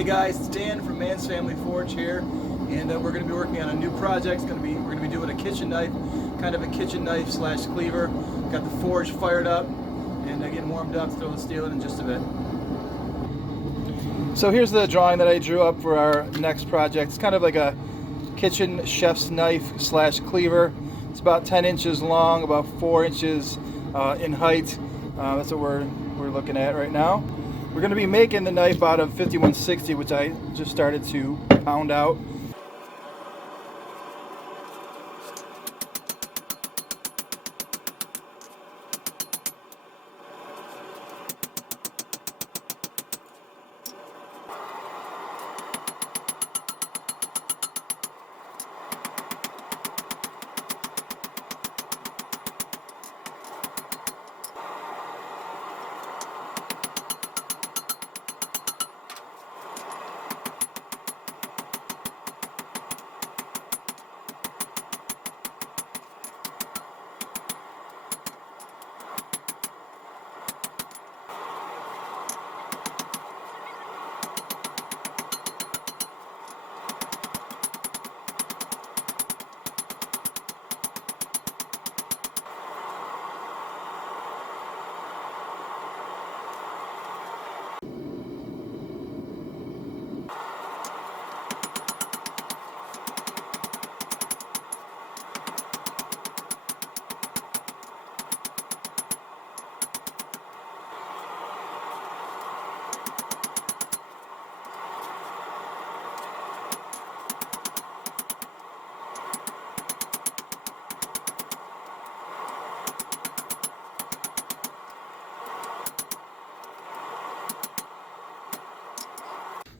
Hey guys, it's Dan from Man's Family Forge here, and we're going to be working on a new project. We're going to be doing a kitchen knife, kind of a kitchen knife slash cleaver. Got the forge fired up and getting warmed up. Throw the steel in just a bit. So here's the drawing that I drew up for our next project. It's kind of like a kitchen chef's knife slash cleaver. It's about 10 inches long, about 4 inches in height. That's what we're looking at right now. We're going to be making the knife out of 5160, which I just started to pound out.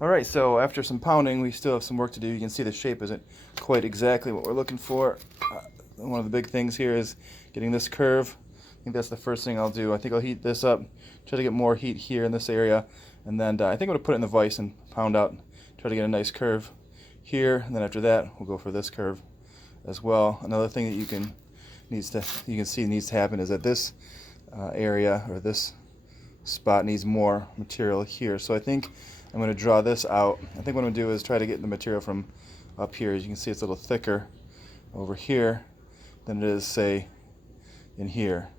Alright, so after some pounding, we still have some work to do. You can see the shape isn't quite exactly what we're looking for. One of the big things here is getting this curve. I think that's the first thing I'll do. I think I'll heat this up, try to get more heat here in this area, and then I think I'm going to put it in the vise and pound out, try to get a nice curve here, and then after that, we'll go for this curve as well. Another thing that you can see needs to happen is that this area, or this spot, needs more material here. So I think I'm going to draw this out. I think what I'm going to do is try to get the material from up here. As you can see, it's a little thicker over here than it is, say, in here.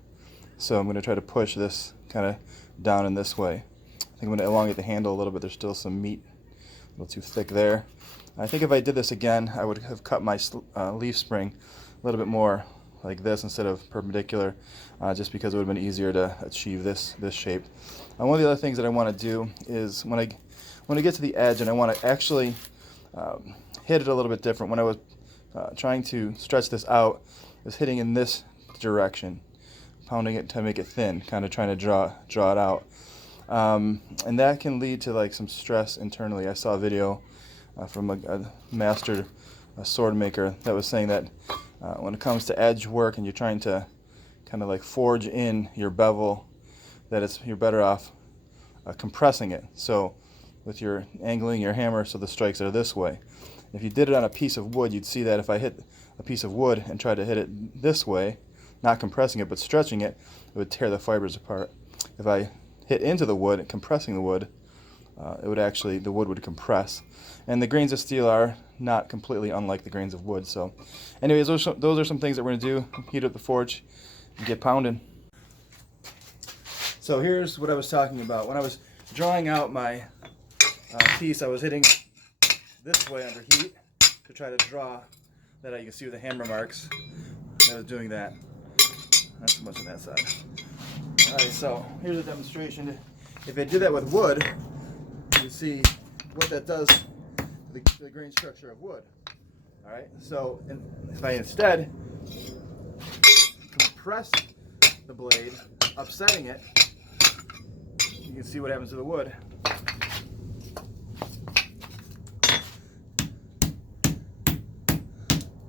So I'm going to try to push this kind of down in this way. I think I'm going to elongate the handle a little bit. There's still some meat, a little too thick there. I think if I did this again, I would have cut my leaf spring a little bit more like this instead of perpendicular, just because it would have been easier to achieve this shape. One of the other things that I want to do is when I get to the edge and I want to actually hit it a little bit different. When I was trying to stretch this out, I was hitting in this direction, pounding it to make it thin, kind of trying to draw it out. And that can lead to like some stress internally. I saw a video from a master sword maker that was saying that when it comes to edge work and you're trying to kind of like forge in your bevel, that you're better off compressing it. So with your angling your hammer so the strikes are this way. If you did it on a piece of wood, you'd see that if I hit a piece of wood and tried to hit it this way, not compressing it but stretching it, it would tear the fibers apart. If I hit into the wood, compressing the wood, the wood would compress. And the grains of steel are not completely unlike the grains of wood. So anyways, those are some things that we're going to do. Heat up the forge and get pounding. So here's what I was talking about. When I was drawing out my piece, I was hitting this way under heat to try to draw that out. You can see with the hammer marks. I was doing that. Not so much on that side. Alright, so here's a demonstration. If I did that with wood, you see what that does to the grain structure of wood. Alright, so if I instead compress the blade, upsetting it, you can see what happens to the wood.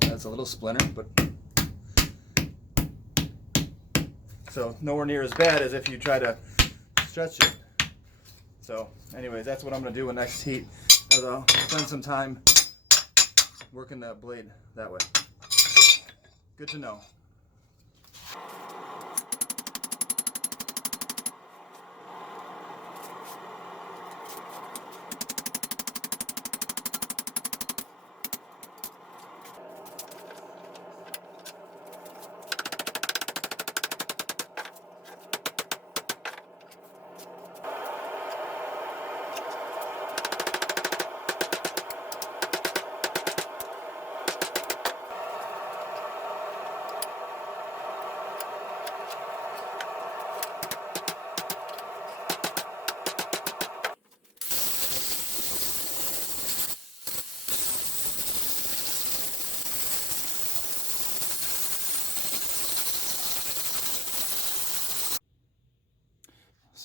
That's a little splinter, but so nowhere near as bad as if you try to stretch it. So anyways, that's what I'm going to do with next heat. I'll spend some time working that blade that way. Good to know.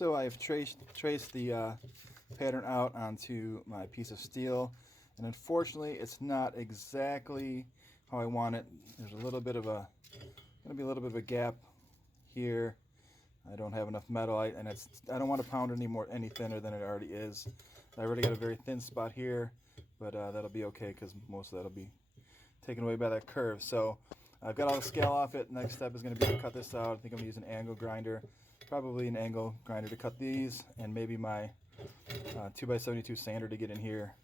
So I've traced the pattern out onto my piece of steel, and unfortunately it's not exactly how I want it. There's a little bit of a gap here. I don't have enough metal, I don't want to pound any thinner than it already is. I already got a very thin spot here, but that'll be okay because most of that'll be taken away by that curve. So I've got all the scale off it. Next step is going to be to cut this out. I think I'm going to use an angle grinder, probably an angle grinder to cut these, and maybe my 2x72 sander to get in here.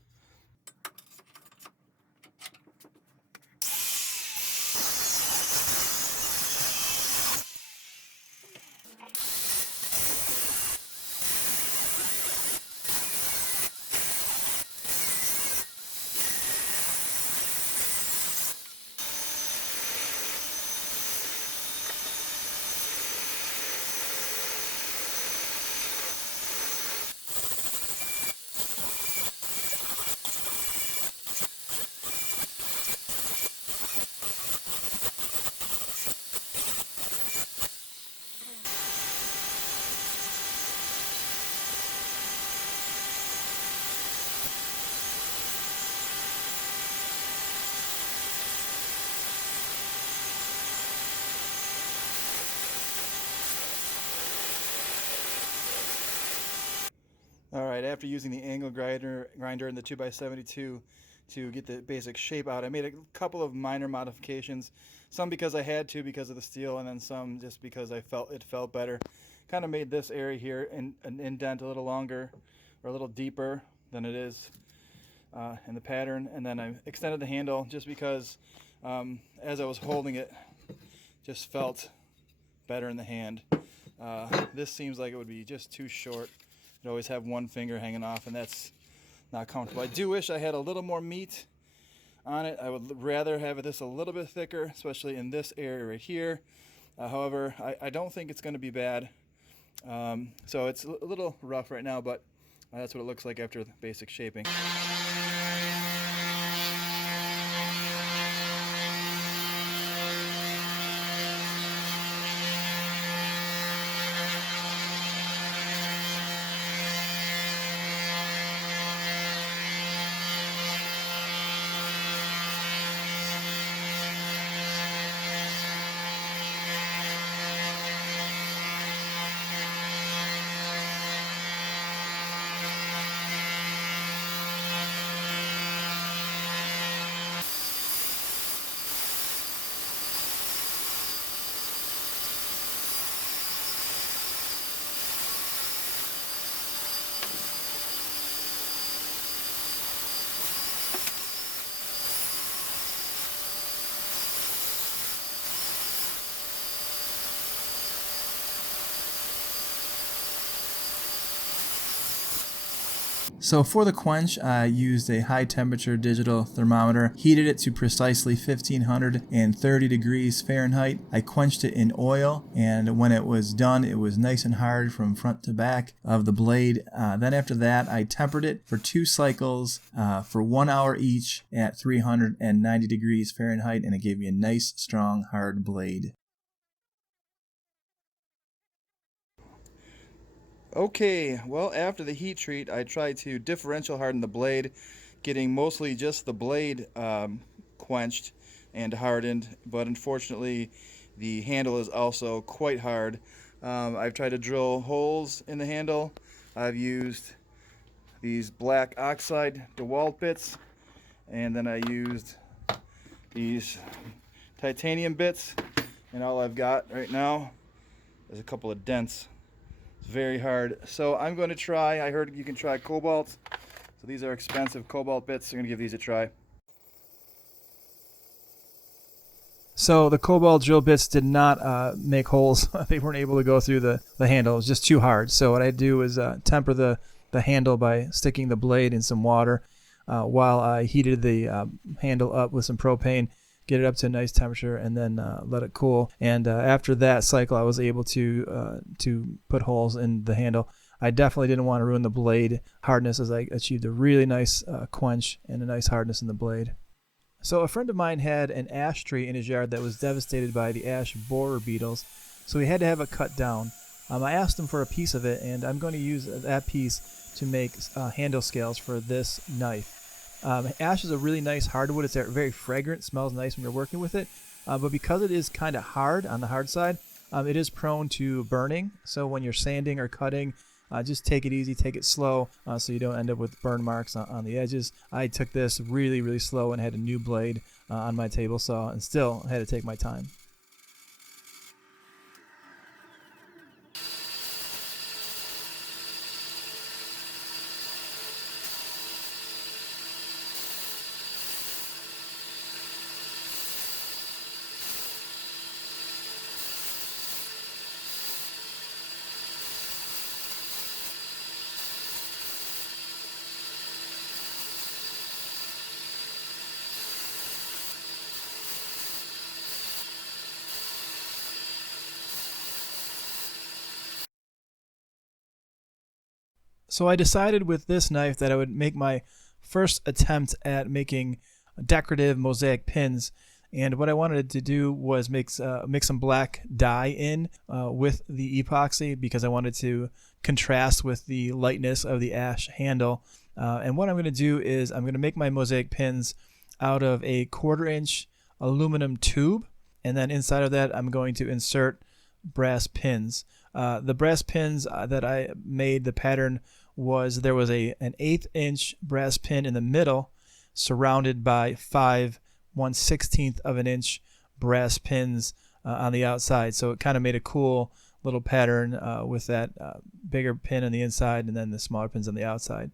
Alright, after using the angle grinder and the 2x72 to get the basic shape out, I made a couple of minor modifications. Some because I had to because of the steel, and then some just because I felt it felt better. Kind of made this area here an indent a little longer or a little deeper than it is in the pattern, and then I extended the handle just because as I was holding it, just felt better in the hand. This seems like it would be just too short. You'd always have one finger hanging off, and that's not comfortable. I do wish I had a little more meat on it. I would rather have this a little bit thicker, especially in this area right here. However, I don't think it's going to be bad. So it's a little rough right now, but that's what it looks like after the basic shaping. So for the quench, I used a high temperature digital thermometer, heated it to precisely 1530 degrees Fahrenheit. I quenched it in oil, and when it was done, it was nice and hard from front to back of the blade. Then after that, I tempered it for 2 cycles for 1 hour each at 390 degrees Fahrenheit, and it gave me a nice, strong, hard blade. Okay, well, after the heat treat, I tried to differential harden the blade, getting mostly just the blade quenched and hardened, but unfortunately the handle is also quite hard. I've tried to drill holes in the handle. I've used these black oxide DeWalt bits, and then I used these titanium bits, and all I've got right now is a couple of dents. Very hard. So I'm going to try, I heard you can try cobalt. So these are expensive cobalt bits. I'm going to give these a try. So the cobalt drill bits did not make holes. They weren't able to go through the handle. It was just too hard. So what I do is temper the handle by sticking the blade in some water while I heated the handle up with some propane, get it up to a nice temperature, and then let it cool. And after that cycle, I was able to put holes in the handle. I definitely didn't want to ruin the blade hardness, as I achieved a really nice quench and a nice hardness in the blade. So a friend of mine had an ash tree in his yard that was devastated by the ash borer beetles, so he had to have it cut down. I asked him for a piece of it, and I'm going to use that piece to make handle scales for this knife. Ash is a really nice hardwood. It's very fragrant, smells nice when you're working with it, but because it is kind of hard on the hard side, it is prone to burning. So when you're sanding or cutting, just take it easy, take it slow, so you don't end up with burn marks on the edges. I took this really, really slow and had a new blade on my table saw, and still had to take my time. So I decided with this knife that I would make my first attempt at making decorative mosaic pins. And what I wanted to do was mix some black dye in with the epoxy, because I wanted to contrast with the lightness of the ash handle. And what I'm going to do is I'm going to make my mosaic pins out of a 1/4 inch aluminum tube. And then inside of that, I'm going to insert brass pins. The brass pins that I made, the pattern was there was an 1/8 inch brass pin in the middle, surrounded by 5 1/16 of an inch brass pins on the outside. So it kind of made a cool little pattern with that bigger pin on the inside and then the smaller pins on the outside.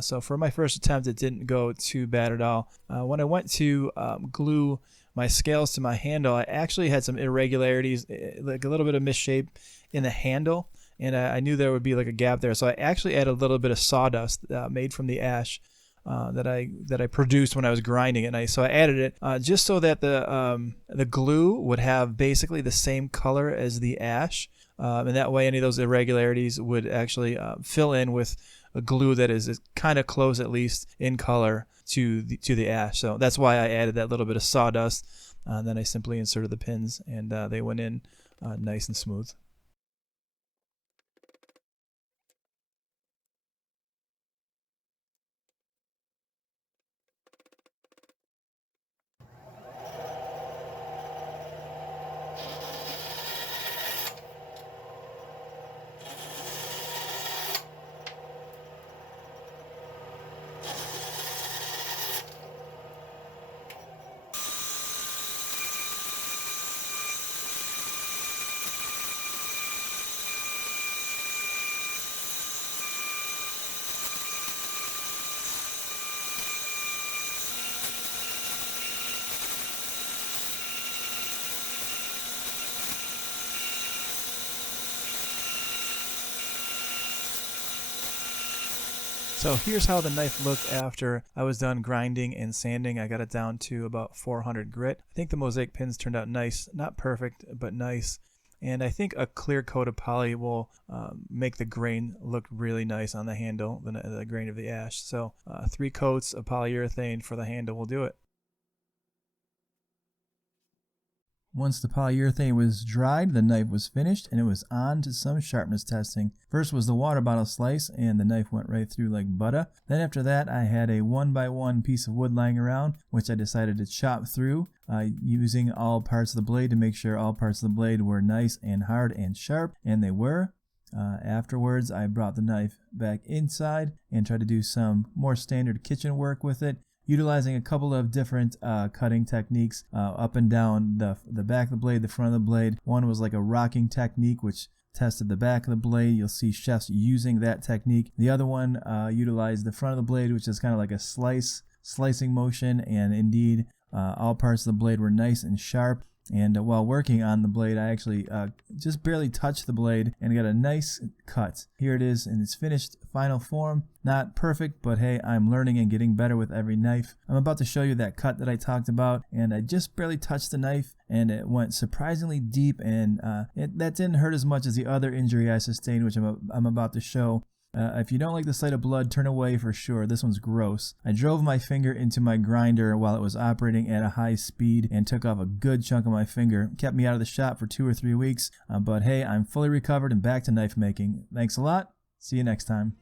So for my first attempt, it didn't go too bad at all. When I went to glue my scales to my handle, I actually had some irregularities, like a little bit of misshape in the handle, and I knew there would be like a gap there. So I actually added a little bit of sawdust made from the ash that I produced when I was grinding it. So I added it just so that the glue would have basically the same color as the ash, and that way any of those irregularities would actually fill in with a glue that is kind of close, at least in color, to the ash. So that's why I added that little bit of sawdust. Then I simply inserted the pins, and they went in nice and smooth. So here's how the knife looked after I was done grinding and sanding. I got it down to about 400 grit. I think the mosaic pins turned out nice, not perfect, but nice. And I think a clear coat of poly will make the grain look really nice on the handle, the grain of the ash. So 3 coats of polyurethane for the handle will do it. Once the polyurethane was dried, the knife was finished, and it was on to some sharpness testing. First was the water bottle slice, and the knife went right through like butter. Then after that, I had a 1x1 piece of wood lying around, which I decided to chop through, using all parts of the blade to make sure all parts of the blade were nice and hard and sharp, and they were. Afterwards, I brought the knife back inside and tried to do some more standard kitchen work with it, utilizing a couple of different cutting techniques up and down the back of the blade, the front of the blade. One was like a rocking technique, which tested the back of the blade. You'll see chefs using that technique. The other one utilized the front of the blade, which is kind of like a slicing motion, and indeed all parts of the blade were nice and sharp. And while working on the blade, I actually just barely touched the blade and got a nice cut. Here it is in its finished final form. Not perfect, but hey, I'm learning and getting better with every knife. I'm about to show you that cut that I talked about, and I just barely touched the knife, and it went surprisingly deep, and that didn't hurt as much as the other injury I sustained, which I'm about to show. If you don't like the sight of blood, turn away for sure. This one's gross. I drove my finger into my grinder while it was operating at a high speed and took off a good chunk of my finger. Kept me out of the shop for 2 or 3 weeks, but hey, I'm fully recovered and back to knife making. Thanks a lot. See you next time.